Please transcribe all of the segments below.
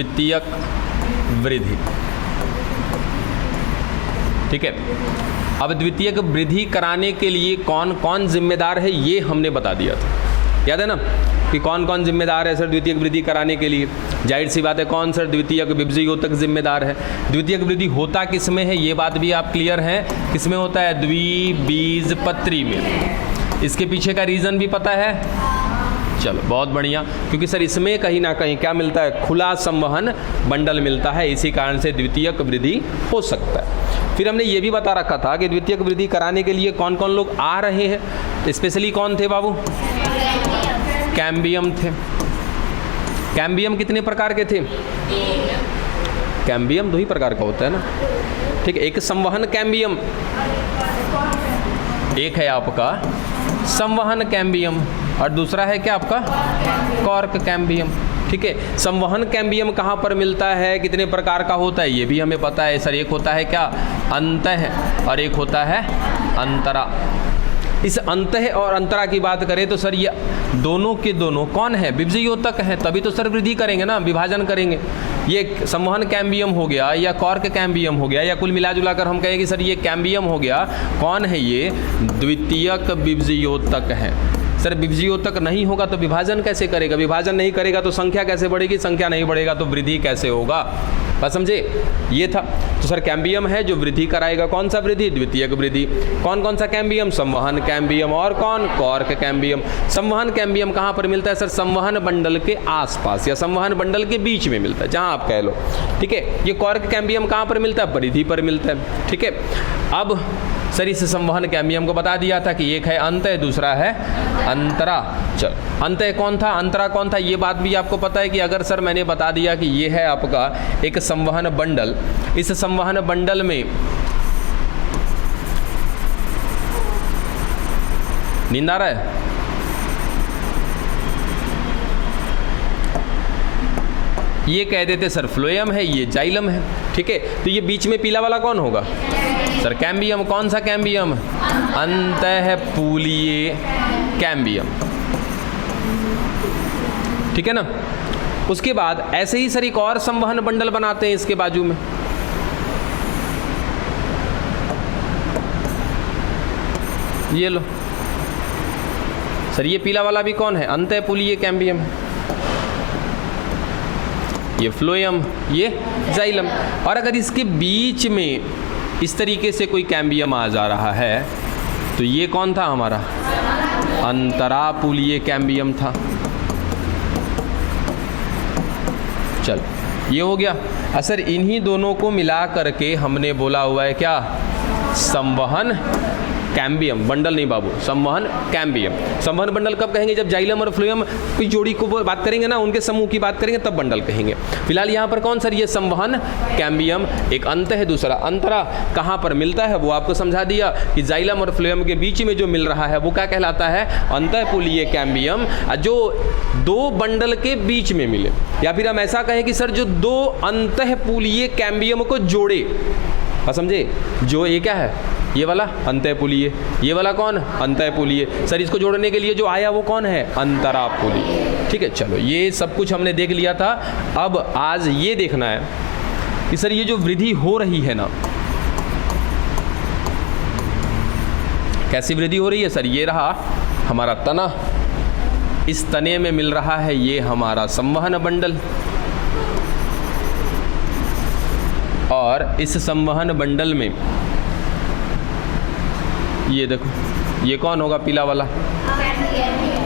द्वितीयक वृद्धि। ठीक है, अब द्वितीयक वृद्धि कराने के लिए कौन कौन जिम्मेदार है ये हमने बता दिया था, याद है ना, कि कौन कौन जिम्मेदार है सर द्वितीयक वृद्धि कराने के लिए। जाहिर सी बात है, कौन सर द्वितीयक विभज्योतक जिम्मेदार है। द्वितीयक वृद्धि होता किस में है ये बात भी आप क्लियर है, किस में होता है, द्विबीजपत्री में। इसके पीछे का रीज़न भी पता है, चलो बहुत बढ़िया, क्योंकि सर इसमें कहीं ना कहीं क्या मिलता है, खुला संवहन मंडल मिलता है, इसी कारण से द्वितीयक वृद्धि हो सकता है। फिर हमने ये भी बता रखा था कि द्वितीयक वृद्धि कराने के लिए कौन कौन लोग आ रहे हैं, स्पेशली कौन थे बाबू, कैम्बियम थे। कैम्बियम कितने प्रकार के थे, कैम्बियम 2 ही प्रकार का होता है ना, ठीक है, एक संवहन कैम्बियम, एक है आपका संवहन कैम्बियम और दूसरा है क्या आपका कॉर्क कैम्बियम। ठीक है, संवहन कैम्बियम कहाँ पर मिलता है, कितने प्रकार का होता है ये भी हमें पता है सर। एक होता है क्या अंतः और एक होता है अंतरा। इस अंतः और अंतरा की बात करें तो सर ये दोनों के दोनों कौन है, विभज्योतक है, तभी तो सर वृद्धि करेंगे ना, विभाजन करेंगे। ये संवहन कैम्बियम हो गया या कॉर्क कैम्बियम हो गया, या कुल मिला जुला कर हम कहेंगे सर ये कैम्बियम हो गया, कौन है ये, द्वितीयक विभज्योतक है। सर विभज्योतक नहीं होगा तो विभाजन कैसे करेगा, विभाजन नहीं करेगा तो संख्या कैसे बढ़ेगी, संख्या नहीं बढ़ेगा तो वृद्धि कैसे होगा, बात समझे, ये था। तो सर कैम्बियम है जो वृद्धि कराएगा, कौन सा वृद्धि, द्वितीयक वृद्धि। कौन कौन सा कैम्बियम, संवहन कैम्बियम और कौन, कॉर्क कैम्बियम। संवहन कैम्बियम कहाँ पर मिलता है सर, संवहन बंडल के आसपास या संवहन बंडल के बीच में मिलता है, जहाँ आप कह लो। ठीक है, ये कॉर्क कैम्बियम कहाँ पर मिलता है, परिधि पर मिलता है। ठीक है, अब सर इस संवहन कैम्बियम को बता दिया था कि एक है अंतः, दूसरा है अंतरा। चल, अंतः कौन था, अंतरा कौन था, ये बात भी आपको पता है कि अगर सर मैंने बता दिया कि ये है आपका एक संवहन बंडल, इस संवहन बंडल में नींद आ रहा है, ये कह देते सर फ्लोएम है, ये जाइलम है। ठीक है, तो ये बीच में पीला वाला कौन होगा सर, कैम्बियम। कौन सा कैम्बियम, अंतःपूलीय कैम्बियम। ठीक है ना, उसके बाद ऐसे ही सर एक और संवहन बंडल बनाते हैं इसके बाजू में, ये लो सर, ये पीला वाला भी कौन है, अंतःपूलीय कैम्बियम है, ये फ्लोएम, ये जाइलम। और अगर इसके बीच में इस तरीके से कोई कैम्बियम आ जा रहा है तो ये कौन था हमारा, अंतरापूलीय कैम्बियम था। चल, ये हो गया। असर इन्हीं दोनों को मिला करके हमने बोला हुआ है क्या, संवहन कैम्बियम। बंडल नहीं बाबू, संवहन कैम्बियम। संवहन बंडल कब कहेंगे, जब जाइलम और फ्लोएम कोई जोड़ी को बात करेंगे ना, उनके समूह की बात करेंगे तब बंडल कहेंगे। फिलहाल यहाँ पर कौन सर, ये संवहन कैम्बियम, एक अंत है दूसरा अंतरा। कहाँ पर मिलता है वो आपको समझा दिया कि जाइलम और फ्लोएम के बीच में जो मिल रहा है वो क्या कहलाता है, अंतःपूलीय कैम्बियम। जो 2 बंडल के बीच में मिले, या फिर हम ऐसा कहें कि सर जो 2 अंतःपूलीय कैम्बियम को जोड़े, समझे, जो ये क्या है, ये वाला अंतःपूलीय, ये वाला कौन, अंतःपूलीय। सर इसको जोड़ने के लिए जो आया वो कौन है, अंतरापूलीय। ठीक है, चलो ये सब कुछ हमने देख लिया था। अब आज ये देखना है कि सर ये जो वृद्धि हो रही है ना, कैसी वृद्धि हो रही है सर, ये रहा हमारा तना, इस तने में मिल रहा है ये हमारा संवहन बंडल, और इस संवहन बंडल में ये देखो, ये कौन होगा, पीला वाला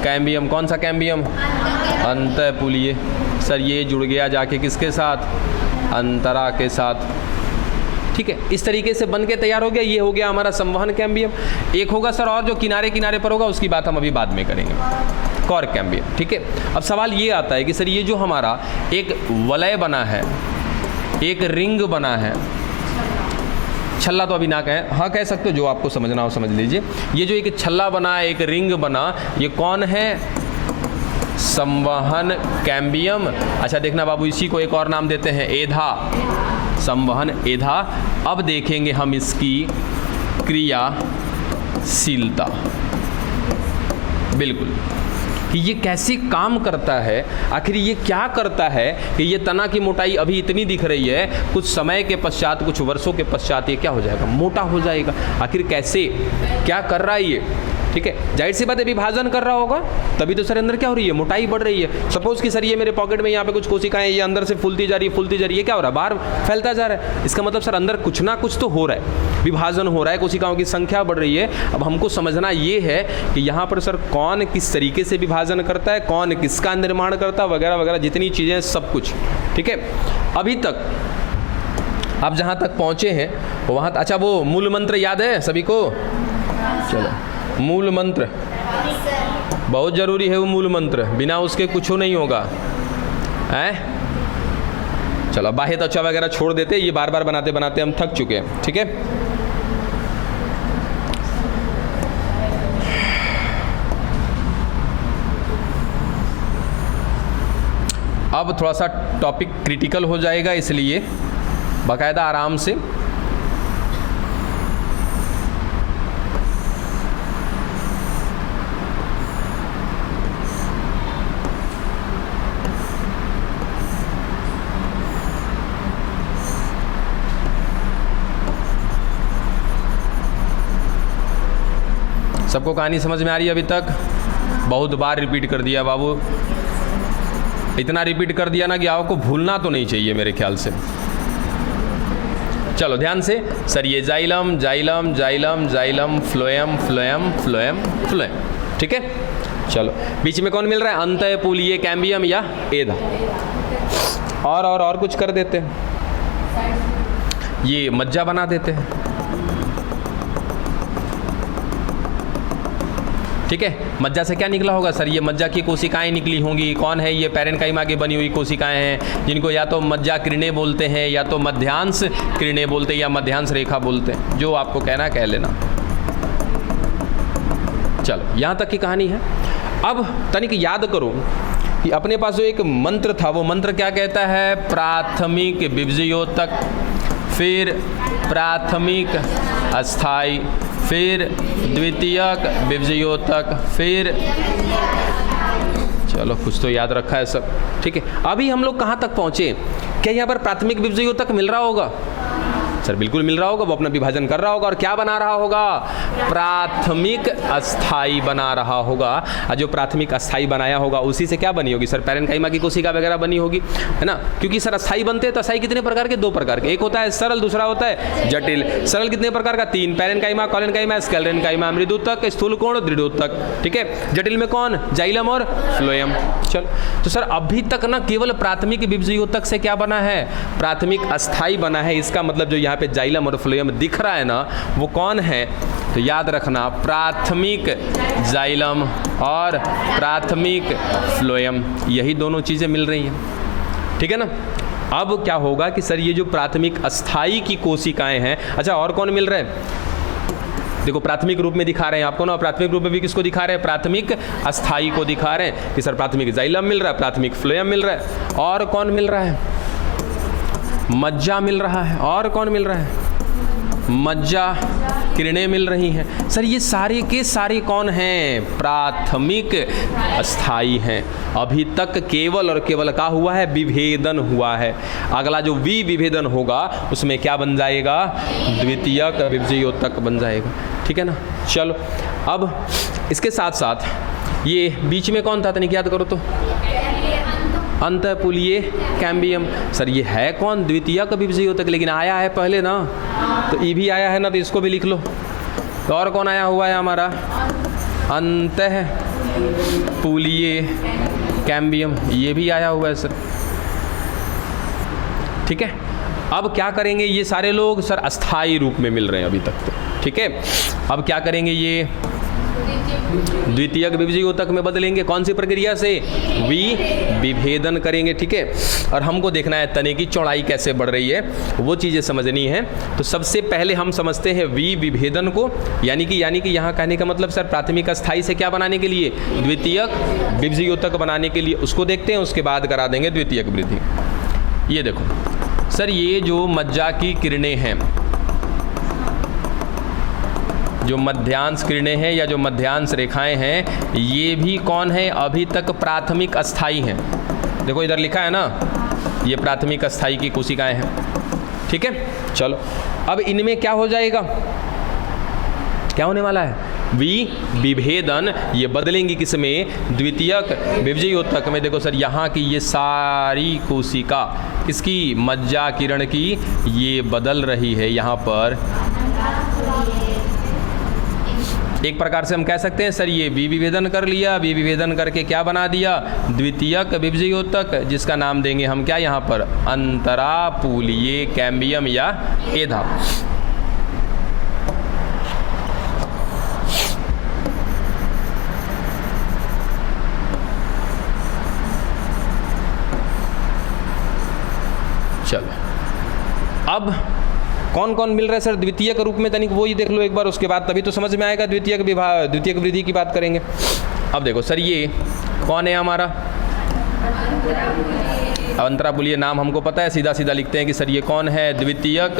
कैम्बियम। कौन सा कैम्बियम, अंतःपूलीय। सर ये जुड़ गया जाके किसके साथ, अंतरा के साथ। ठीक है, इस तरीके से बन के तैयार हो गया, ये हो गया हमारा संवहन कैम्बियम। एक होगा सर और जो किनारे किनारे पर होगा, उसकी बात हम अभी बाद में करेंगे, कॉर्क कैम्बियम। ठीक है, अब सवाल ये आता है कि सर ये जो हमारा एक वलय बना है, एक रिंग बना है, छल्ला तो अभी ना कहें, हाँ कह सकते हो, जो आपको समझना हो समझ लीजिए। ये जो एक छल्ला बना, एक रिंग बना, ये कौन है, संवहन कैम्बियम। अच्छा देखना बाबू, इसी को एक और नाम देते हैं एधा, संवहन एधा। अब देखेंगे हम इसकी क्रियाशीलता, बिल्कुल कि ये कैसे काम करता है, आखिर ये क्या करता है कि ये तना की मोटाई अभी इतनी दिख रही है, कुछ समय के पश्चात, कुछ वर्षों के पश्चात ये क्या हो जाएगा, मोटा हो जाएगा। आखिर कैसे, क्या कर रहा है ये, ठीक है। जाहिर सी बात है विभाजन कर रहा होगा, तभी तो सर अंदर क्या हो रही है, मोटाई बढ़ रही है। सपोज कि सर ये मेरे पॉकेट में यहाँ पे कुछ कोशिकाएं, ये अंदर से फूलती जा रही है, क्या हो रहा है, बाहर फैलता जा रहा है। इसका मतलब सर अंदर कुछ ना कुछ तो हो रहा है, विभाजन हो रहा है, कोशिकाओं की संख्या बढ़ रही है। अब हमको समझना ये है कि यहाँ पर सर कौन किस तरीके से विभाजन करता है, कौन किसका निर्माण करता है, वगैरह वगैरह जितनी चीज़ें, सब कुछ, ठीक है। अभी तक आप जहाँ तक पहुँचे हैं वहाँ, अच्छा वो मूल मंत्र याद है सभी को? चलो, मूल मंत्र बहुत ज़रूरी है, वो मूल मंत्र बिना उसके कुछ नहीं होगा, हैं? चलो बाह्य त्वचा वगैरह छोड़ देते, ये बार बार बनाते बनाते हम थक चुके हैं, ठीक है। अब थोड़ा सा टॉपिक क्रिटिकल हो जाएगा, इसलिए बाकायदा आराम से सबको कहानी समझ में आ रही है? अभी तक बहुत बार रिपीट कर दिया बाबू, इतना रिपीट कर दिया ना कि आपको भूलना तो नहीं चाहिए मेरे ख्याल से। चलो ध्यान से, सर ये xylem xylem xylem xylem phloem phloem phloem phloem, ठीक है। चलो बीच में कौन मिल रहा है, अंतःपुलीय कैम्बियम या एधा। और कुछ कर देते हैं, ये मज्जा बना देते हैं, ठीक है। मज्जा से क्या निकला होगा सर, ये मज्जा की कोशिकाएं निकली होंगी। कौन है ये, पैरेन्काइमा की बनी हुई कोशिकाएं हैं, जिनको या तो मज्जा किरणें बोलते हैं, या तो मध्यांश किरणें बोलते हैं, या मध्यांश रेखा बोलते हैं, जो आपको कहना कह लेना। चलो यहाँ तक की कहानी है। अब तनिक याद करो कि अपने पास जो एक मंत्र था, वो मंत्र क्या कहता है, प्राथमिक विभज्योतक, फिर प्राथमिक अस्थाई, फिर द्वितीयक विभज्योतक, फिर, चलो कुछ तो याद रखा है सब, ठीक है। अभी हम लोग कहाँ तक पहुँचे, क्या यहाँ पर प्राथमिक विभज्योतक मिल रहा होगा? सर बिल्कुल मिल रहा होगा, वो अपना विभाजन कर रहा होगा, और क्या बना रहा होगा, प्राथमिक अस्थाई बना रहा होगा। और जो प्राथमिक अस्थाई बनाया होगा उसी से क्या बनी होगी सर, पैरेन्काइमा की कोशिका वगैरह बनी होगी, है ना। क्योंकि सर अस्थाई बनते हैं तो अस्थाई कितने प्रकार के, दो प्रकार के, एक होता है सरल, दूसरा होता है जटिल। सरल कितने प्रकार का, तीन, पैरेन्काइमा, कॉलेनकाइमा, स्क्लेरेन्काइमा, मृदुतक, स्थूलकोण, दृढ़ोतक, ठीक है। जटिल में कौन, जाइलम और फ्लोएम। चलो तो सर अभी तक ना केवल प्राथमिक विभज्योतक से क्या बना है, प्राथमिक अस्थाई बना है। इसका मतलब जो यहाँ पे जाइलम और फ्लोएम दिख रहा है ना, वो कौन है, तो याद रखना प्राथमिक जाइलम और प्राथमिक फ्लोएम, यही दोनों चीज़ें मिल रही हैं, ठीक है ना। अब क्या होगा कि सर ये जो प्राथमिक अस्थाई की कोशिकाएं हैं, अच्छा और कौन मिल रहा है, देखो प्राथमिक रूप में दिखा रहे हैं आपको ना, प्राथमिक रूप में भी किसको दिखा रहे हैं, प्राथमिक अस्थाई को दिखा रहे हैं कि सर प्राथमिक जाइलम मिल रहा है, प्राथमिक फ्लोएम मिल रहा है, और कौन मिल रहा है, मज्जा मिल रहा है, और कौन मिल रहा है, मज्जा किरणें मिल रही हैं। सर ये सारे के सारे कौन हैं, प्राथमिक अस्थाई हैं। अभी तक केवल और केवल क्या हुआ है, विभेदन हुआ है। अगला जो विभेदन होगा उसमें क्या बन जाएगा, द्वितीयक विभज्योतक बन जाएगा, ठीक है ना। चलो अब इसके साथ साथ ये बीच में कौन था, तनिक याद करो तो, अंतःपुलीय कैम्बियम। सर ये है कौन, द्वितीयक विभज्योतक, लेकिन आया है पहले ना, तो ये भी आया है ना, तो इसको भी लिख लो। तो और कौन आया हुआ है हमारा, अंतःपुलीय कैम्बियम, ये भी आया हुआ है सर, ठीक है। अब क्या करेंगे ये सारे लोग, सर अस्थाई रूप में मिल रहे हैं अभी तक तो, ठीक है। अब क्या करेंगे, ये द्वितीयक विभज्योतक में बदलेंगे, कौन सी प्रक्रिया से, विभेदन करेंगे, ठीक है। और हमको देखना है तने की चौड़ाई कैसे बढ़ रही है, वो चीज़ें समझनी है। तो सबसे पहले हम समझते हैं विभेदन को, यानी कि यहाँ कहने का मतलब सर प्राथमिक अस्थाई से क्या बनाने के लिए, द्वितीयक विभज्योतक बनाने के लिए, उसको देखते हैं, उसके बाद करा देंगे द्वितीयक वृद्धि। ये देखो सर, ये जो मज्जा की किरणें हैं, जो मध्यांश किरणें हैं या जो मध्यांश रेखाएं हैं, ये भी कौन है, अभी तक प्राथमिक अस्थाई हैं। देखो इधर लिखा है ना, ये प्राथमिक अस्थाई की कोशिकाएं हैं। ठीक है, चलो अब इनमें क्या हो जाएगा, क्या होने वाला है, विभेदन। ये बदलेंगी किसमें, द्वितीयक विभजयोतक में। देखो सर यहाँ की ये सारी कोशिका किसकी, मज्जा किरण की, ये बदल रही है यहाँ पर। एक प्रकार से हम कह सकते हैं सर ये विभेदन कर लिया, विभेदन करके क्या बना दिया, द्वितीयक विभजयोतक, जिसका नाम देंगे हम क्या यहाँ पर, अंतरापूलीय कैम्बियम या एधा। चलो अब कौन कौन मिल रहा है सर द्वितीय के रूप में, तनिक वो ही देख लो एक बार, उसके बाद तभी तो समझ में आएगा द्वितीय वृद्धि की बात करेंगे। अब देखो सर ये कौन है हमारा, अंतरापूलीय नाम हमको पता है, सीधा सीधा लिखते हैं कि सर ये कौन है, द्वितीयक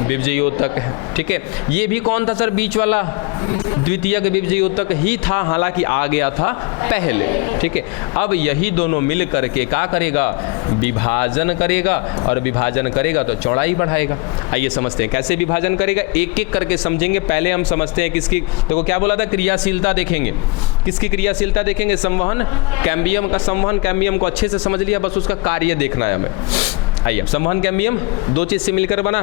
विभजयोतक है। ठीक है, ये भी कौन था सर, बीच वाला द्वितीयक विभजयोतक ही था, हालांकि आ गया था पहले। ठीक है, अब यही दोनों मिल करके क्या करेगा, विभाजन करेगा, और विभाजन करेगा तो चौड़ाई बढ़ाएगा। आइए समझते हैं कैसे विभाजन करेगा, एक एक करके समझेंगे। पहले हम समझते हैं किसकी, देखो क्या बोला था, क्रियाशीलता देखेंगे। किसकी क्रियाशीलता देखेंगे, संवहन कैम्बियम का। संवहन कैम्बियम को अच्छे से समझ लिया, बस उसका कार्य देखना है हमें। आइए, अब संवहन कैम्बियम दो चीज से मिलकर बना,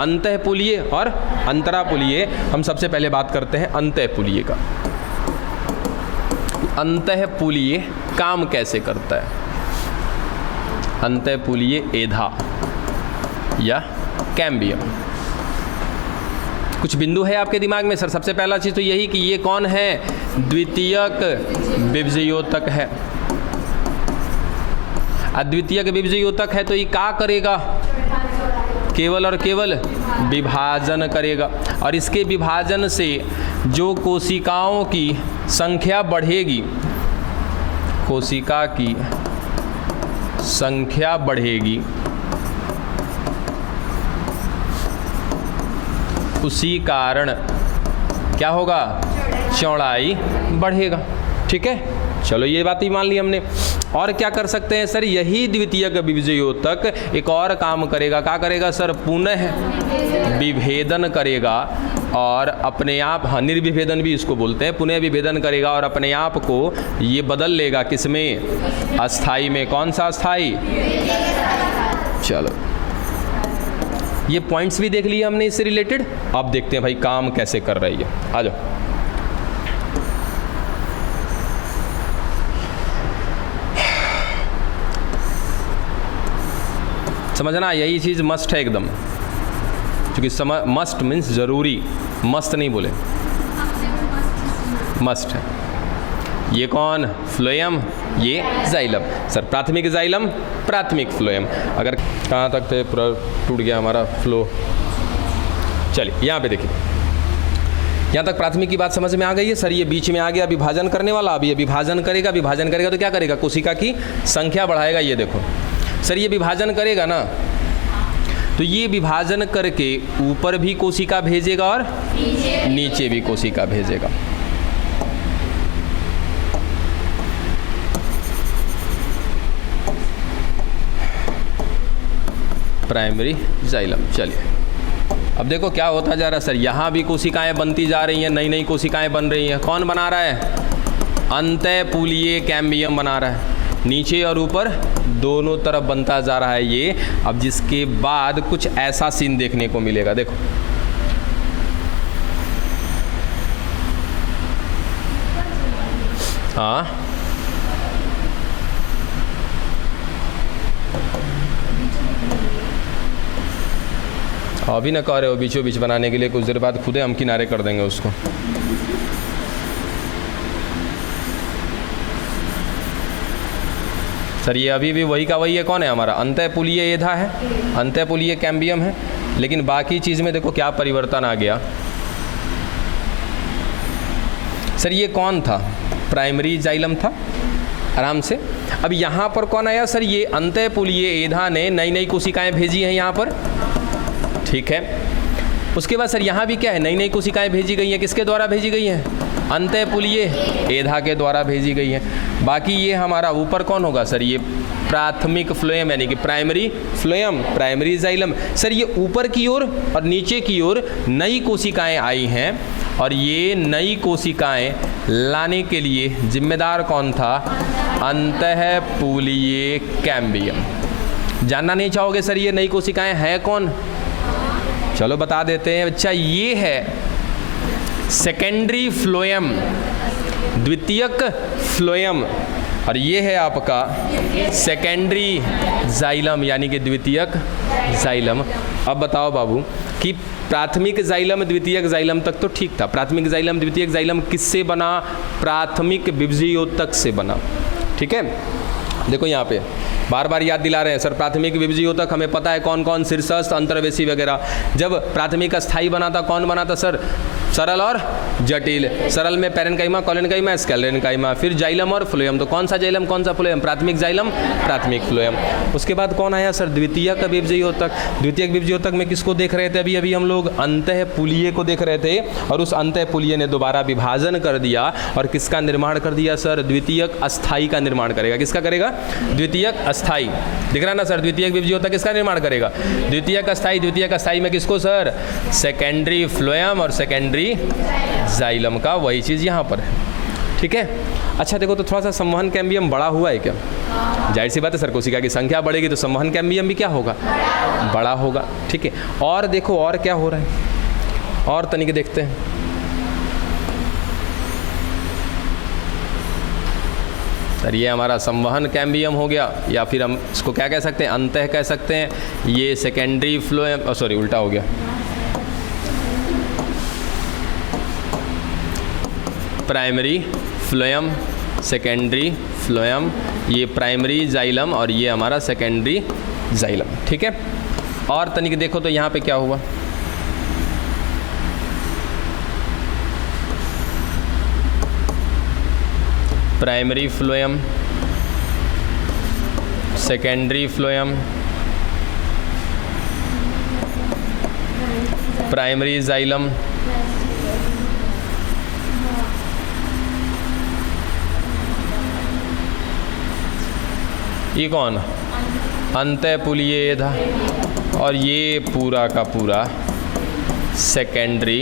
अंतःपूलीय और अंतरापूलीय। हम सबसे पहले बात करते हैं अंतःपूलीय का। अंतःपूलीय काम कैसे करता है, अंतःपूलीय एधा या कैम्बियम। कुछ बिंदु है आपके दिमाग में सर, सबसे पहला चीज तो यही कि ये कौन है, द्वितीयक विभजयोतक है। अद्वितीयक विभजयोतक है तो ये क्या करेगा, केवल और केवल विभाजन करेगा, और इसके विभाजन से जो कोशिकाओं की संख्या बढ़ेगी, कोशिका की संख्या बढ़ेगी, उसी कारण क्या होगा, चौड़ाई बढ़ेगा। ठीक है, चलो ये बात ही मान ली हमने। और क्या कर सकते हैं सर, यही द्वितीयक विभजयोतक एक और काम करेगा, क्या करेगा सर, पुनः विभेदन करेगा और अपने आप, हाँ निर्विभेदन भी इसको बोलते हैं, पुनः विभेदन करेगा और अपने आप को ये बदल लेगा किसमें, अस्थाई में। कौन सा अस्थाई, चलो ये पॉइंट्स भी देख लिए हमने इससे रिलेटेड। अब देखते हैं भाई काम कैसे कर रही है, आ जाओ। समझना, यही चीज़ मस्ट है एकदम, क्योंकि मस्ट मीन्स जरूरी, मस्त नहीं बोले, मस्ट है। ये कौन, फ्लोएम, ये जाइलम। सर प्राथमिक जाइलम, प्राथमिक फ्लोएम। अगर कहाँ तक थे, पूरा टूट गया हमारा फ्लो। चलिए यहाँ पे देखिए, यहाँ तक प्राथमिक की बात समझ में आ गई है सर। ये बीच में आ गया विभाजन करने वाला, अब ये विभाजन करेगा, विभाजन करेगा तो क्या करेगा, कोशिका की संख्या बढ़ाएगा। ये देखो सर, ये विभाजन करेगा ना, तो ये विभाजन करके ऊपर भी कोशिका भेजेगा और नीचे भी कोशिका भेजेगा। Primary xylem. चलिए अब देखो क्या होता जा रहा है सर, यहाँ भी कोशिकाएं बनती जा रही हैं, नई नई कोशिकाएं बन रही हैं। कौन बना रहा है, अंतःपूलीय कैम्बियम बना रहा है, नीचे और ऊपर दोनों तरफ बनता जा रहा है ये। अब जिसके बाद कुछ ऐसा सीन देखने को मिलेगा, देखो हाँ अभी ना कह रहे हो बीचों बीच बनाने के लिए, कुछ देर बाद खुदे हम किनारे कर देंगे उसको। सर ये अभी भी वही का वही है, कौन है हमारा, अंतःपूलीय एधा है, अंतःपूलीय कैम्बियम है। लेकिन बाकी चीज़ में देखो क्या परिवर्तन आ गया सर। ये कौन था, प्राइमरी जाइलम था, आराम से। अब यहाँ पर कौन आया सर, ये अंतःपूलीय एधा ने नई नई कोशिकाएं भेजी हैं यहाँ पर। ठीक है, उसके बाद सर यहाँ भी क्या है, नई नई कोशिकाएं भेजी गई हैं, किसके द्वारा भेजी गई हैं? अंतःपुलीय एधा के द्वारा भेजी गई हैं। बाकी ये हमारा ऊपर कौन होगा सर? ये प्राथमिक फ्लोएम यानी कि primary phloem, primary xylem. Sir ये ऊपर की ओर और नीचे की ओर नई कोशिकाएं आई हैं, और ये नई कोशिकाएं लाने के लिए जिम्मेदार कौन था? अंतःपुलीय कैम्बियम। जानना नहीं चाहोगे सर ये नई कोशिकाएं हैं कौन? चलो बता देते हैं बच्चा, ये है सेकेंडरी फ्लोएम, द्वितीयक फ्लोएम, और ये है आपका सेकेंडरी जाइलम यानी कि द्वितीयक जाइलम। अब बताओ बाबू कि प्राथमिक जाइलम द्वितीयक जाइलम तक तो ठीक था। प्राथमिक जाइलम द्वितीयक जाइलम किससे बना? प्राथमिक विभजियोतक से बना। ठीक है, देखो यहाँ पे बार बार याद दिला रहे हैं सर, प्राथमिक विभजियोतक हमें पता है कौन कौन, शीर्षस्थ, अंतर्वेशी वगैरह। जब प्राथमिक अस्थाई बना था, कौन बना था सर? सरल और जटिल। सरल में पैरेन्काइमा, कॉलेनकाइमा, स्क्लेरेन्काइमा। फिर जाइलम और फ्लोएम, तो कौन सा जाइलम कौन सा फ्लोएम? प्राथमिक जाइलम, प्राथमिक फ्लोएम। उसके बाद कौन आया सर? द्वितीयक विभजियोतक। द्वितीयक विभजियोतक में किसको देख रहे थे? अभी अभी हम लोग अंतःपुलीय को देख रहे थे, और उस अंतःपुलीय ने दोबारा विभाजन कर दिया और किसका निर्माण कर दिया सर? द्वितीयक अस्थाई का निर्माण करेगा। किसका करेगा? द्वितीयक अस्थाई। दिख रहा ना सर? द्वितीयक विभजियोतक किसका निर्माण करेगा? द्वितीयक अस्थाई। द्वितीयक अस्थाई में किसको सर? सेकेंडरी फ्लोएम और सेकेंडरी जाइलम का, वही चीज़ यहाँ पर है। ठीक है, अच्छा देखो तो थोड़ा सा संवहन कैम्बियम बड़ा हुआ है क्या? जाहिर सी बात है सर, कोशिका की संख्या बढ़ेगी तो संवहन कैम्बियम भी क्या होगा? बड़ा होगा। ठीक है, और देखो और क्या हो रहा है, और तनिक देखते हैं। सर ये हमारा संवहन कैम्बियम हो गया, या फिर हम इसको क्या कह सकते हैं? अंतः कह सकते हैं। ये सेकेंडरी फ्लोएम, सॉरी उल्टा हो गया, प्राइमरी फ्लोएम, सेकेंडरी फ्लोएम, ये प्राइमरी जाइलम और ये हमारा सेकेंडरी जाइलम। ठीक है, और तनिक देखो तो यहाँ पे क्या हुआ? Primary phloem, secondary phloem, primary xylem, ये कौन? अंतःपुलीय एधा, और ये पूरा का पूरा सेकेंडरी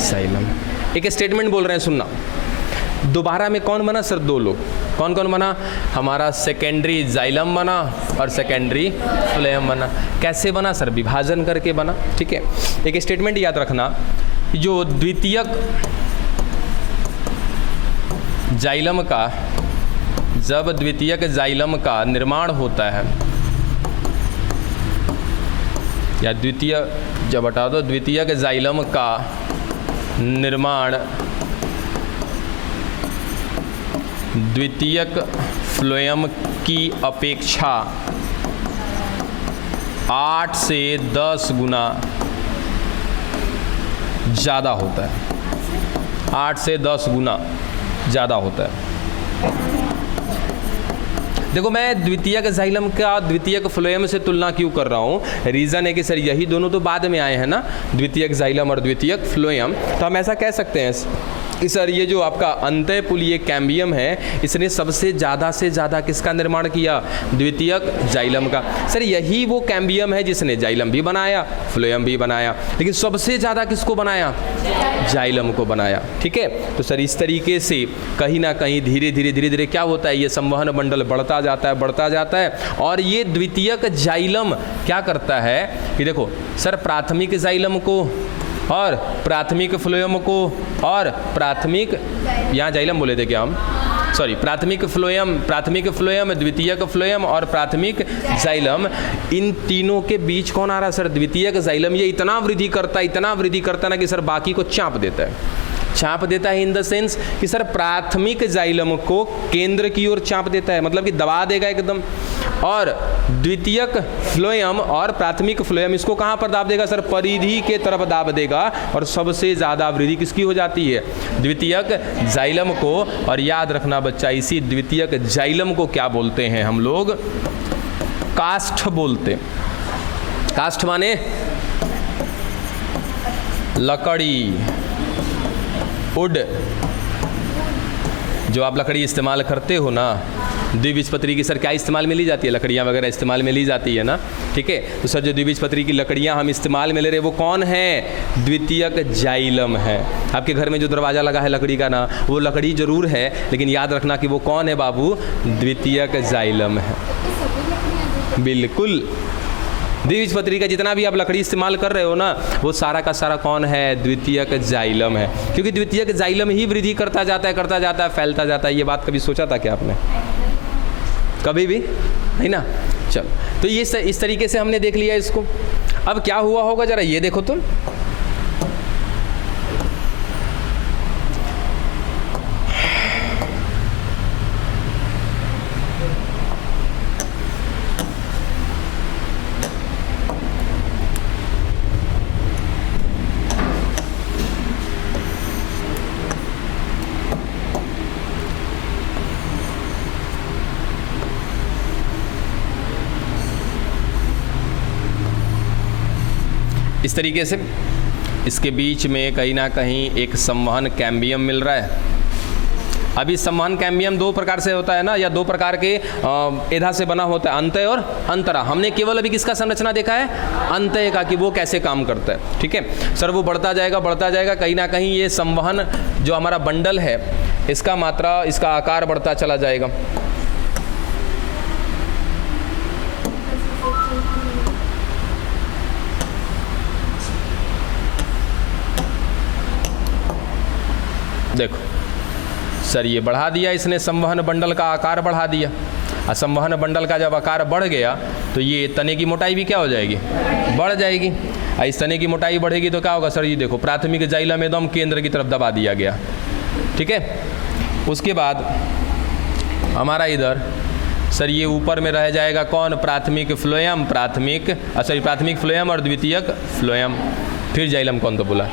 जाइलम। एक स्टेटमेंट बोल रहे हैं, सुनना। दोबारा में कौन बना सर? दो लोग। कौन कौन बना? हमारा सेकेंडरी जाइलम बना और सेकेंडरी फ्लोएम बना। कैसे बना सर? विभाजन करके बना। ठीक है, एक स्टेटमेंट याद रखना, जो द्वितीयक जाइलम का, जब द्वितीयक जाइलम का निर्माण होता है, या द्वितीय, जब हटा दो, द्वितीयक जाइलम का निर्माण द्वितीयक फ्लोएम की अपेक्षा 8 से 10 गुना ज़्यादा होता है। 8 से 10 गुना ज़्यादा होता है। देखो मैं द्वितीयक जाइलम का द्वितीयक फ्लोएम से तुलना क्यों कर रहा हूँ? रीज़न है कि सर यही दोनों तो बाद में आए हैं ना, द्वितीयक जाइलम और द्वितीयक फ्लोएम। तो हम ऐसा कह सकते हैं सर, ये जो आपका अंतःपुलीय कैम्बियम है, इसने सबसे ज़्यादा से ज़्यादा किसका निर्माण किया? द्वितीयक जाइलम का। सर यही वो कैम्बियम है जिसने जाइलम भी बनाया, फ्लोएम भी बनाया, लेकिन सबसे ज़्यादा किसको बनाया? जाइलम को बनाया। ठीक है, तो सर इस तरीके से कहीं ना कहीं धीरे धीरे क्या होता है? ये संवहन मंडल बढ़ता जाता है, और ये द्वितीयक जाइलम क्या करता है कि देखो सर, प्राथमिक जाइलम को और प्राथमिक फ्लोएम को और प्राथमिक, यहाँ जाइलम बोले थे क्या हम? सॉरी, प्राथमिक फ्लोएम, द्वितीयक फ्लोएम और प्राथमिक जाइलम, इन तीनों के बीच कौन आ रहा है सर? द्वितीयक जाइलम। ये इतना वृद्धि करता ना कि सर बाकी को चाप देता है इन द सेंस कि सर प्राथमिक जाइलम को केंद्र की ओर चाप देता है, मतलब कि दबा देगा एकदम, और द्वितीयक फ्लोएम और प्राथमिक फ्लोएम इसको कहाँ पर दाब देगा सर? परिधि के तरफ दाब देगा, और सबसे ज़्यादा वृद्धि किसकी हो जाती है? द्वितीयक जाइलम को। और याद रखना बच्चा, इसी द्वितीयक जाइलम को क्या बोलते हैं हम लोग? काष्ठ बोलते। काष्ठ माने लकड़ी, वुड, जो आप लकड़ी इस्तेमाल करते हो ना, द्विबीजपत्री की सर क्या इस्तेमाल में ली जाती है? लकड़ियाँ वगैरह इस्तेमाल में ली जाती है ना, ठीक है। तो सर जो द्विबीजपत्री की लकड़ियाँ हम इस्तेमाल में ले रहे हैं वो कौन है? द्वितीयक जाइलम है। आपके घर में जो दरवाज़ा लगा है लकड़ी का ना, वो लकड़ी ज़रूर है, लेकिन याद रखना कि वो कौन है बाबू? द्वितीयक जाइलम है। बिल्कुल, द्विबीजपत्री का जितना भी आप लकड़ी इस्तेमाल कर रहे हो ना, वो सारा का सारा कौन है? द्वितीयक जाइलम है। क्योंकि द्वितीयक जाइलम ही वृद्धि करता जाता है, फैलता जाता है। ये बात कभी सोचा था क्या आपने? कभी भी नहीं ना। चलो, तो ये इस तरीके से हमने देख लिया इसको। अब क्या हुआ होगा जरा ये देखो तुम। इस तरीके से इसके बीच में कहीं ना कहीं एक संवहन कैम्बियम मिल रहा है। अभी संवहन कैम्बियम दो प्रकार से होता है ना, या दो प्रकार के एधा से बना होता है, अंतय और अंतरा। हमने केवल अभी किसका संरचना देखा है? अंतय का, कि वो कैसे काम करता है, ठीक है सर। वो बढ़ता जाएगा, कहीं ना कहीं ये संवहन जो हमारा बंडल है, इसका मात्रा, इसका आकार बढ़ता चला जाएगा। देखो सर, ये बढ़ा दिया इसने, संवहन बंडल का आकार बढ़ा दिया। और संवहन बंडल का जब आकार बढ़ गया तो ये तने की मोटाई भी क्या हो जाएगी? बढ़ जाएगी। और इस तने की मोटाई बढ़ेगी तो क्या होगा सर? ये देखो, प्राथमिक जाइलम एकदम केंद्र की तरफ दबा दिया गया, ठीक है। उसके बाद हमारा इधर सर ये ऊपर में रह जाएगा कौन? प्राथमिक फ्लोएम, प्राथमिक फ्लोएम और द्वितीयक फ्लोएम। फिर जाइलम कौन तो बोला?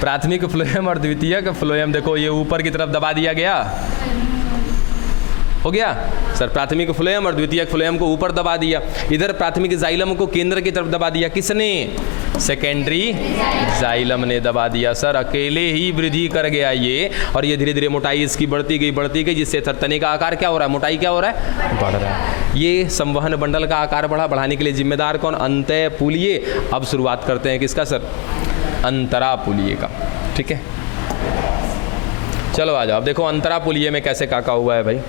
प्राथमिक फ्लोएम और द्वितीयक फ्लोएम। देखो ये ऊपर की तरफ दबा दिया गया, हो गया सर। प्राथमिक फ्लोएम और द्वितीयक फ्लोएम को ऊपर दबा दिया। इधर प्राथमिक जाइलम को केंद्र की तरफ दबा दिया। किसने? सेकेंडरी जाइलम ने दबा दिया सर। अकेले ही वृद्धि कर गया ये, और ये धीरे धीरे मोटाई इसकी बढ़ती गई, जिससे तने का आकार क्या हो रहा है? मोटाई क्या हो रहा है? बढ़ रहा है। ये संवहन बंडल का आकार बढ़ाने के लिए जिम्मेदार कौन? अंतःपुलीय। अब शुरुआत करते हैं किसका सर? अंतरापुलीय का, ठीक है। चलो आ जाओ, अब देखो अंतरापुलीय में कैसे काका हुआ है भाई।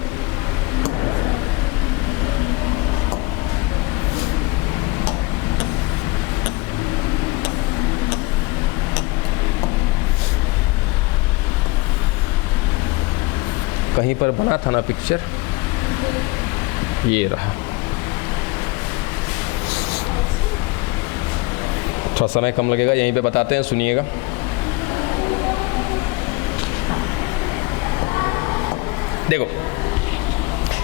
कहीं पर बना था ना पिक्चर, ये रहा। थोड़ा समय कम लगेगा, यहीं पे बताते हैं, सुनिएगा। देखो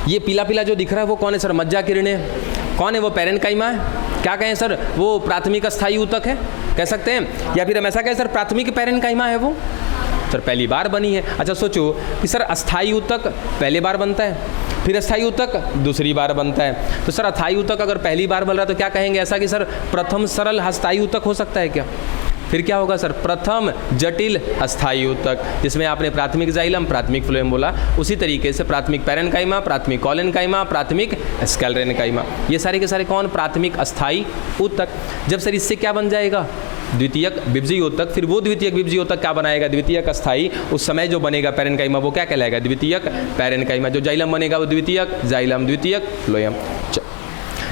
ये पीला पीला जो दिख रहा है वो कौन है सर? मज्जा किरणें। कौन है वो? पैरेन्काइमा है। क्या कहें सर? वो प्राथमिक अस्थायी ऊतक है, कह सकते हैं। या फिर हम ऐसा कहें सर, प्राथमिक पैरेन्काइमा है वो सर, पहली बार बनी है। अच्छा सोचो कि सर अस्थायी ऊतक पहली बार बनता है, फिर अस्थायी ऊतक दूसरी बार बनता है। तो सर अस्थायी ऊतक अगर पहली बार बन रहा है तो क्या कहेंगे? ऐसा कि सर प्रथम सरल अस्थायी ऊतक हो सकता है क्या? फिर क्या होगा सर? प्रथम जटिल अस्थायी ऊतक, जिसमें आपने प्राथमिक जाइलम, प्राथमिक फ्लोएम बोला। उसी तरीके से प्राथमिक पैरेन्काइमा, प्राथमिक कॉलेन्काइमा, प्राथमिक स्क्लेरेन्काइमा, ये सारे के सारे कौन? प्राथमिक अस्थायी ऊतक। जब सर इससे क्या बन जाएगा? द्वितीयक विभजीय ऊतक। फिर वो द्वितीयक विभजीय ऊतक क्या बनाएगा? द्वितीयक अस्थायी। उस समय जो बनेगा पैरेन्काइमा वो क्या कहलाएगा? द्वितीयक पैरेन्काइमा। जो जाइलम बनेगा वो द्वितीयक जाइलम, द्वितीयक फ्लोएम।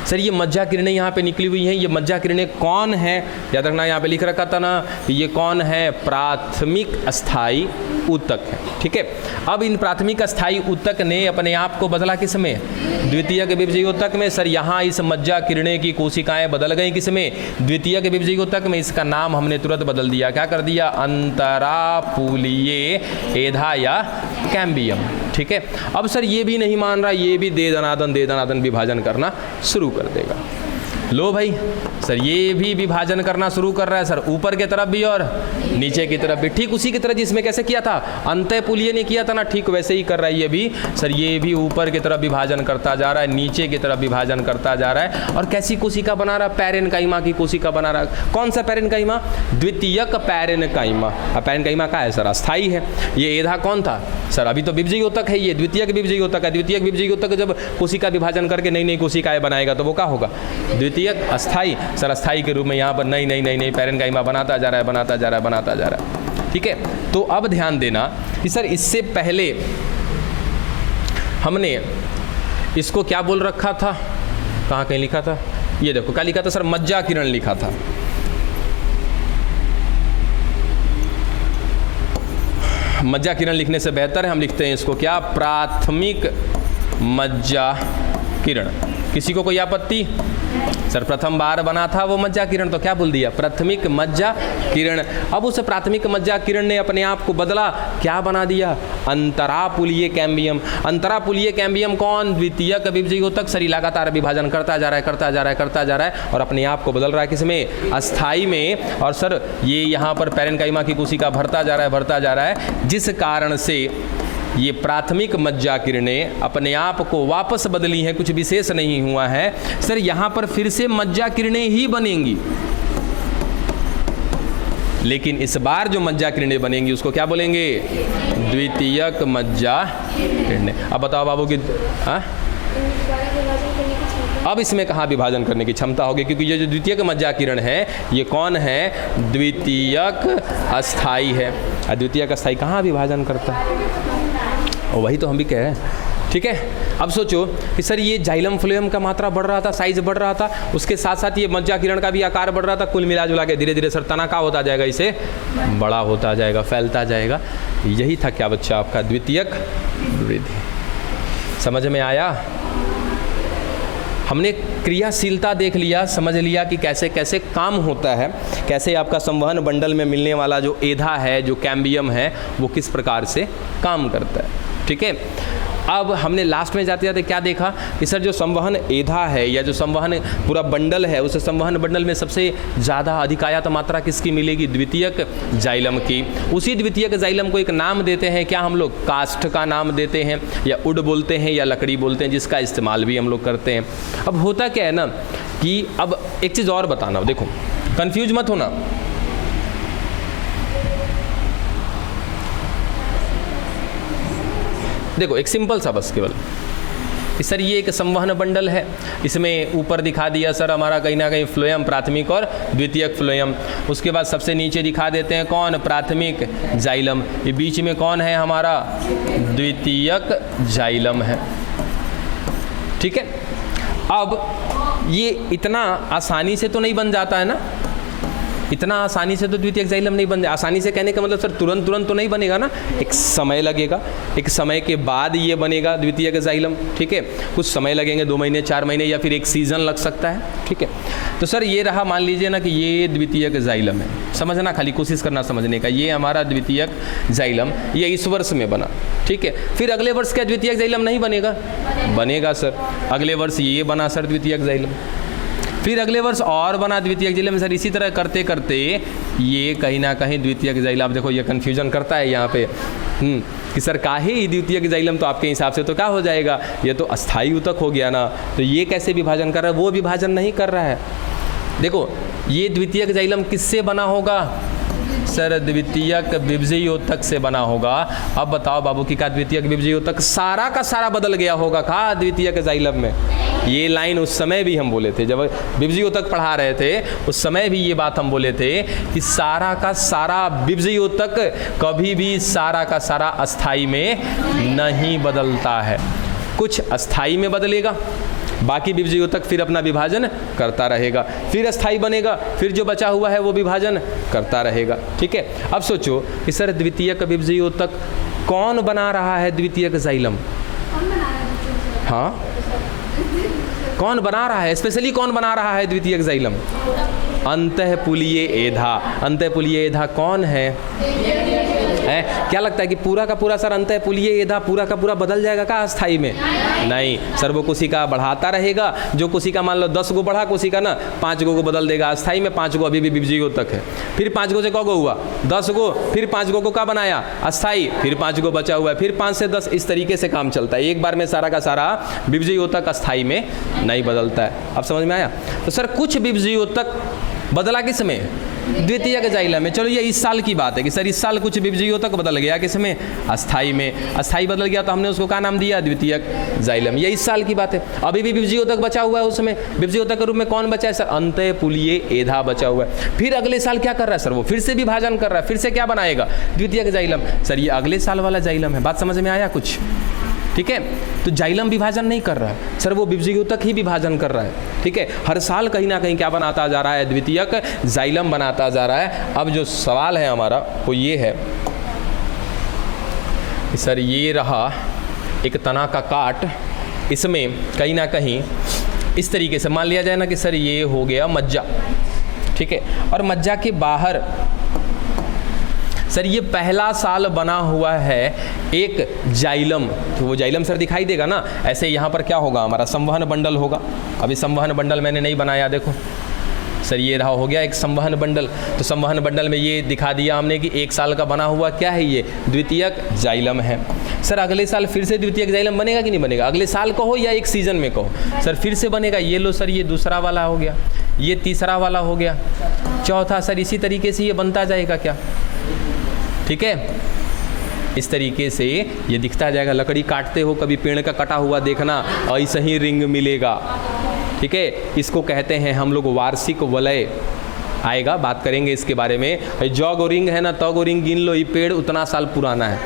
सर ये मज्जा किरणें यहाँ पे निकली हुई हैं। ये मज्जा किरणें कौन है? याद रखना, यहाँ पे लिख रखा था ना, ये कौन है? प्राथमिक अस्थायी ऊतक है, ठीक है। अब इन प्राथमिक अस्थायी ऊतक ने अपने आप को बदला किस में? द्वितीयक विभजीय ऊतक में। सर यहाँ इस मज्जा किरणें की कोशिकाएं बदल गई किस में? द्वितीयक विभजीय ऊतक में। इसका नाम हमने तुरंत बदल दिया। क्या कर दिया? अंतरापुलीय एधा या कैम्बियम, ठीक है। अब सर ये भी नहीं मान रहा, ये भी दे दनादन विभाजन करना शुरू कर देगा। लो भाई सर ये भी विभाजन करना शुरू कर रहा है सर, ऊपर की तरफ भी और नीचे की तरफ भी, ठीक उसी की तरह जिसमें कैसे किया था अंतःपुलीय ने किया था ना, ठीक वैसे ही कर रहा है ये भी सर। ये भी ऊपर की तरफ विभाजन करता जा रहा है, नीचे की तरफ विभाजन करता जा रहा है। और कैसी कोशिका बना रहा है? पैरेन्काइमा की कोशिका बना रहा है। कौन सा पैरेन्काइमा? द्वितीयक पैरेन्काइमा। पैरेन्काइमा का है सर अस्थाई है। ये एधा कौन था सर? अभी तो विभजयोतक है, ये द्वितीयक विभजयोतक है। द्वितीयक विभजयोतक जब कोशिका विभाजन करके नई नई कोशिकाएं बनाएगा तो वो क्या होगा? द्वितीयक अस्थाई। सर अस्थाई के रूप में यहाँ पर नई नई पैरेन्काइमा बनाता जा रहा है, बनाता जा रहा है, बनाता जा रहा है। ठीक है, तो अब ध्यान देना कि सर इससे पहले हमने इसको क्या बोल रखा था? कहाँ कहीं लिखा था? ये देखो क्या लिखा था सर? मज्जा किरण लिखा था। मज्जा किरण लिखने से बेहतर है हम लिखते हैं इसको क्या? प्राथमिक मज्जा किरण। किसी को कोई आपत्ति? सर प्रथम बार बना था वो मज्जा किरण तो क्या बोल दिया? प्राथमिक मज्जा किरण। अब उस प्राथमिक मज्जा किरण ने अपने आप को बदला, क्या बना दिया? अंतरापुलीय कैम्बियम। अंतरापुलीय कैम्बियम कौन? द्वितीयक विभजयोतक। सर लगातार विभाजन करता जा रहा है, करता जा रहा है, करता जा रहा है और अपने आप को बदल रहा है किसमें? अस्थाई में। और सर ये यहाँ पर पैरेन्काइमा की कोशिका भरता जा रहा है, भरता जा रहा है, जिस कारण से ये प्राथमिक मज्जा किरणें अपने आप को वापस बदली हैं, कुछ विशेष नहीं हुआ है। सर यहाँ पर फिर से मज्जा किरणें ही बनेंगी, लेकिन इस बार जो मज्जा किरणें बनेंगी उसको क्या बोलेंगे? द्वितीयक मज्जा किरणें। अब बताओ बाबू कि अब इसमें कहाँ विभाजन करने की क्षमता होगी? क्योंकि ये जो द्वितीयक मज्जा किरण है ये कौन है? द्वितीयक अस्थाई है। और द्वितीयक अस्थाई कहाँ विभाजन करता है? और वही तो हम भी कह रहे हैं। ठीक है, अब सोचो कि सर ये जाइलम फ्लोएम का मात्रा बढ़ रहा था, साइज बढ़ रहा था, उसके साथ साथ ये मज्जा किरण का भी आकार बढ़ रहा था। कुल मिला जुला के धीरे धीरे सर तना का होता जाएगा, इसे बड़ा होता जाएगा, फैलता जाएगा। यही था क्या बच्चा आपका? द्वितीयक वृद्धि। समझ में आया? हमने क्रियाशीलता देख लिया, समझ लिया कि कैसे कैसे काम होता है, कैसे आपका संवहन बंडल में मिलने वाला जो एधा है, जो कैम्बियम है, वो किस प्रकार से काम करता है। ठीक है, अब हमने लास्ट में जाते जाते क्या देखा कि सर जो संवहन एधा है या जो संवहन पूरा बंडल है, उस संवहन बंडल में सबसे ज़्यादा अधिकायत मात्रा किसकी मिलेगी? द्वितीयक जाइलम की। उसी द्वितीयक जाइलम को एक नाम देते हैं, क्या हम लोग? काष्ठ का नाम देते हैं, या उड बोलते हैं, या लकड़ी बोलते हैं, जिसका इस्तेमाल भी हम लोग करते हैं। अब होता क्या है ना कि अब एक चीज़ और बताना, देखो कन्फ्यूज मत होना। देखो एक सिंपल सा बस केवल कि सर ये एक संवहन बंडल है, इसमें ऊपर दिखा दिया सर हमारा कहीं ना कहीं फ्लोएम, प्राथमिक और द्वितीयक फ्लोएम। उसके बाद सबसे नीचे दिखा देते हैं कौन? प्राथमिक जाइलम। ये बीच में कौन है हमारा? द्वितीयक जाइलम है। ठीक है, अब ये इतना आसानी से तो नहीं बन जाता है ना, इतना आसानी से तो द्वितीयक जाइलम नहीं बन जाए। आसानी से कहने का मतलब सर तुरंत तुरंत तो नहीं बनेगा ना, एक समय लगेगा, एक समय के बाद ये बनेगा द्वितीयक जाइलम। ठीक है, कुछ समय लगेंगे, 2 महीने 4 महीने या फिर एक सीजन लग सकता है। ठीक है, तो सर ये रहा, मान लीजिए ना कि ये द्वितीयक जाइलम है, समझना, खाली कोशिश करना समझने का। ये हमारा द्वितीयक जाइलम ये इस वर्ष में बना। ठीक है, फिर अगले वर्ष क्या द्वितीयक जाइलम नहीं बनेगा? बनेगा सर। अगले वर्ष ये बना सर द्वितीयक जाइलम, फिर अगले वर्ष और बना द्वितीयक जाइलम। सर इसी तरह करते करते ये कहीं ना कहीं द्वितीयक जाइलम, आप देखो ये कन्फ्यूजन करता है यहाँ पे कि सर काहे ही द्वितीयक जाइलम, तो आपके हिसाब से तो क्या हो जाएगा? ये तो अस्थायी ऊतक हो गया ना, तो ये कैसे विभाजन कर रहा है? वो विभाजन नहीं कर रहा है। देखो ये द्वितीयक जाइलम किससे बना होगा? सर द्वितीयक विभजयोतक से बना होगा। अब बताओ बाबू की का द्वितीयक विभजयोतक सारा का सारा बदल गया होगा का द्वितीयक जाइलम में? ये लाइन उस समय भी हम बोले थे, जब विभजयोतक पढ़ा रहे थे उस समय भी ये बात हम बोले थे कि सारा का सारा विभजयोतक कभी भी सारा का सारा अस्थाई में नहीं बदलता है, कुछ अस्थाई में बदलेगा, बाकी विभजयोतक फिर अपना विभाजन करता रहेगा, फिर अस्थाई बनेगा, फिर जो बचा हुआ है वो विभाजन करता रहेगा। ठीक है, अब सोचो कि सर द्वितीयक विभजयोतक कौन बना रहा है? द्वितीयक जाइलम। हाँ, कौन बना रहा है? स्पेशली कौन बना रहा है द्वितीयक जाइलम? अंतःपुलीय एधा। अंतःपुलीय एधा कौन है? क्या लगता है कि पूरा का पूरा सर अंतः पुलिये एधा पूरा का पूरा बदल जाएगा का अस्थाई में? नहीं सर, वो कोशिका बढ़ाता रहेगा। जो कोशिका मान लो 10 गो बढ़ा कोशिका ना, 5 गो को बदल देगा अस्थाई में, 5 गो अभी भी विभजीयोतक है। फिर 5 गो से कौ गो हुआ? 10 गो, फिर 5 गो को क्या बनाया? अस्थाई, फिर 5 गो बचा हुआ है, फिर 5 से 10, इस तरीके से काम चलता है। एक बार में सारा का सारा विभजीयोतक अस्थाई में नहीं बदलता है। अब समझ में आया? तो सर कुछ विभजीयोतक बदला किस में? द्वितीयक जाइलम में। चलो ये इस साल की बात है कि सर इस साल कुछ विभजीयोतक बदल गया, किस में? अस्थाई में। अस्थाई बदल गया तो हमने उसको क्या नाम दिया? द्वितीयक जाइलम। ये इस साल की बात है। अभी भी विभजीयोतक बचा हुआ है उसमें। विभजीयोतक के रूप में कौन बचा है सर? अंतः पुलिये एधा बचा हुआ है। फिर अगले साल क्या कर रहा है सर? वो फिर से विभाजन कर रहा है, फिर से क्या बनाएगा? द्वितीयक जाइलम। सर ये अगले साल वाला जाइलम है। बात समझ में आया कुछ? ठीक है, तो जाइलम विभाजन नहीं कर रहा है सर, वो विभजीयोतक ही विभाजन कर रहा है। ठीक है, हर साल कहीं ना कहीं क्या बनाता जा रहा है? द्वितीयक जाइलम बनाता जा रहा है। अब जो सवाल है हमारा वो ये है सर, ये रहा एक तना का काट, इसमें कहीं ना कहीं इस तरीके से मान लिया जाए ना कि सर ये हो गया मज्जा। ठीक है, और मज्जा के बाहर सर ये पहला साल बना हुआ है एक जाइलम। तो वो जाइलम सर दिखाई देगा ना, ऐसे यहाँ पर क्या होगा? हमारा संवहन बंडल होगा। अभी संवहन बंडल मैंने नहीं बनाया, देखो सर ये रहा, हो गया एक संवहन बंडल। तो संवहन बंडल में ये दिखा दिया हमने कि एक साल का बना हुआ क्या है? ये द्वितीयक जाइलम है। सर अगले साल फिर से द्वितीयक जाइलम बनेगा कि नहीं बनेगा? अगले साल कहो या एक सीजन में कहो, सर फिर से बनेगा। ये लो सर, ये दूसरा वाला हो गया, ये तीसरा वाला हो गया, चौथा। सर इसी तरीके से ये बनता जाएगा क्या? ठीक है, इस तरीके से ये दिखता जाएगा। लकड़ी काटते हो कभी पेड़ का कटा हुआ देखना, ऐसे ही रिंग मिलेगा। ठीक है, इसको कहते हैं हम लोग वार्षिक वलय। आएगा, बात करेंगे इसके बारे में। जौ गो रिंग है ना, तो गो रिंग गिन लो, ये पेड़ उतना साल पुराना है।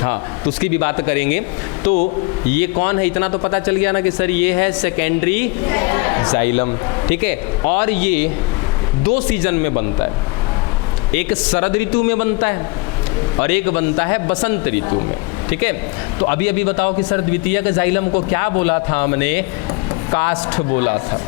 हाँ, तो उसकी भी बात करेंगे। तो ये कौन है? इतना तो पता चल गया ना कि सर ये है सेकेंडरी जाइलम। ठीक है, और ये 2 सीजन में बनता है। एक शरद ऋतु में बनता है और एक बनता है बसंत ऋतु में। ठीक है, तो अभी अभी बताओ कि सर द्वितीयक जाइलम को क्या बोला था हमने? काष्ठ बोला था।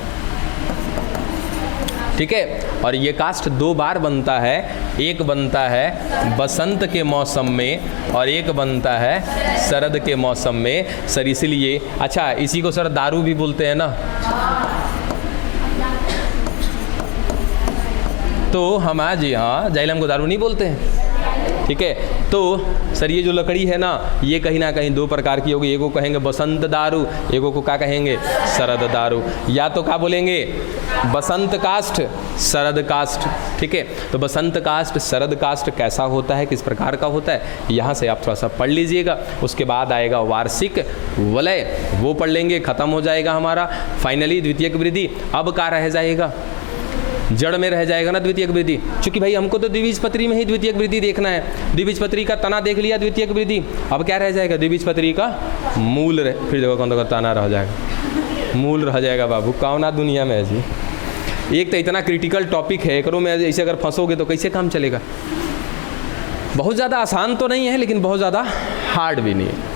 ठीक है, और ये काष्ठ 2 बार बनता है। एक बनता है बसंत के मौसम में और एक बनता है शरद के मौसम में। सर इसलिए, अच्छा इसी को सर दारू भी बोलते हैं ना। तो हम आज यहाँ जाइलम को दारू नहीं बोलते हैं। ठीक है, तो सर ये जो लकड़ी है ना, ये कहीं ना कहीं 2 प्रकार की होगी। एक को कहेंगे बसंत दारू, एक को क्या कहेंगे? शरद दारू। या तो क्या बोलेंगे? बसंत काष्ठ, शरद काष्ठ। ठीक है, तो बसंत काष्ठ, शरद काष्ठ कैसा होता है, किस प्रकार का होता है, यहाँ से आप थोड़ा सा पढ़ लीजिएगा। उसके बाद आएगा वार्षिक वलय, वो पढ़ लेंगे, खत्म हो जाएगा हमारा। फाइनली द्वितीयक वृद्धि। अब क्या रह जाएगा? जड़ में रह जाएगा ना द्वितीयक वृद्धि, क्योंकि भाई हमको तो द्विबीजपत्री में ही द्वितीयक वृद्धि देखना है। द्विबीजपत्री का तना देख लिया, द्वितीयक वृद्धि। अब क्या रह जाएगा? द्विबीजपत्री का मूल फिर देखो कौन सा तना रह जाएगा? मूल रह जाएगा बाबू। कौना दुनिया में है जी? एक तो इतना क्रिटिकल टॉपिक है, करो में ऐसे अगर फंसोगे तो कैसे काम चलेगा? बहुत ज़्यादा आसान तो नहीं है, लेकिन बहुत ज़्यादा हार्ड भी नहीं है।